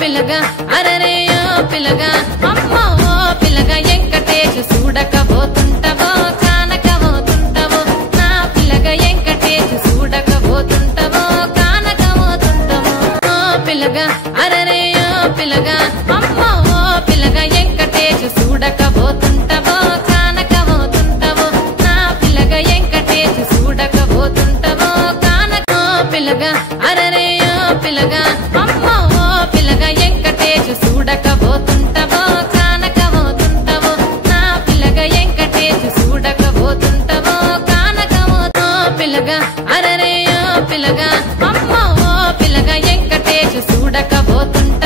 పిల్లగా అరరే ఓ పిల్లగా అమ్మో ఓ పిల్లగా వెంకటేశు చూడకపోతుంటవో కానకపోతుంటవో నా పిల్లగా వెంకటేశు చూడకపోతుంటవో కానకపోతుంటవో ఓ పిల్లగా అరరే ఓ పిల్లగా అమ్మో ఓ పిల్లగా వెంకటేశు చూడకపోతుంటవో కానకపోతుంటవో నా పిల్లగా వెంకటేశు చూడకపోతుంటవో కానకో పిల్లగా అరరే ఓ పిల్లగా అమ్మో ఓ పిల్లగా వెంకటేశు చూడకపోతుంటవో కానకపోతుంటవో నా పిల్లగా వెంకటేశు చూడకపోతుంటవో కానకపోతో పిల్లగా అరరే ఓ పిల్లగా అమ్మో ఓ పిల్లగా వెంకటేశు చూడకపోతుంట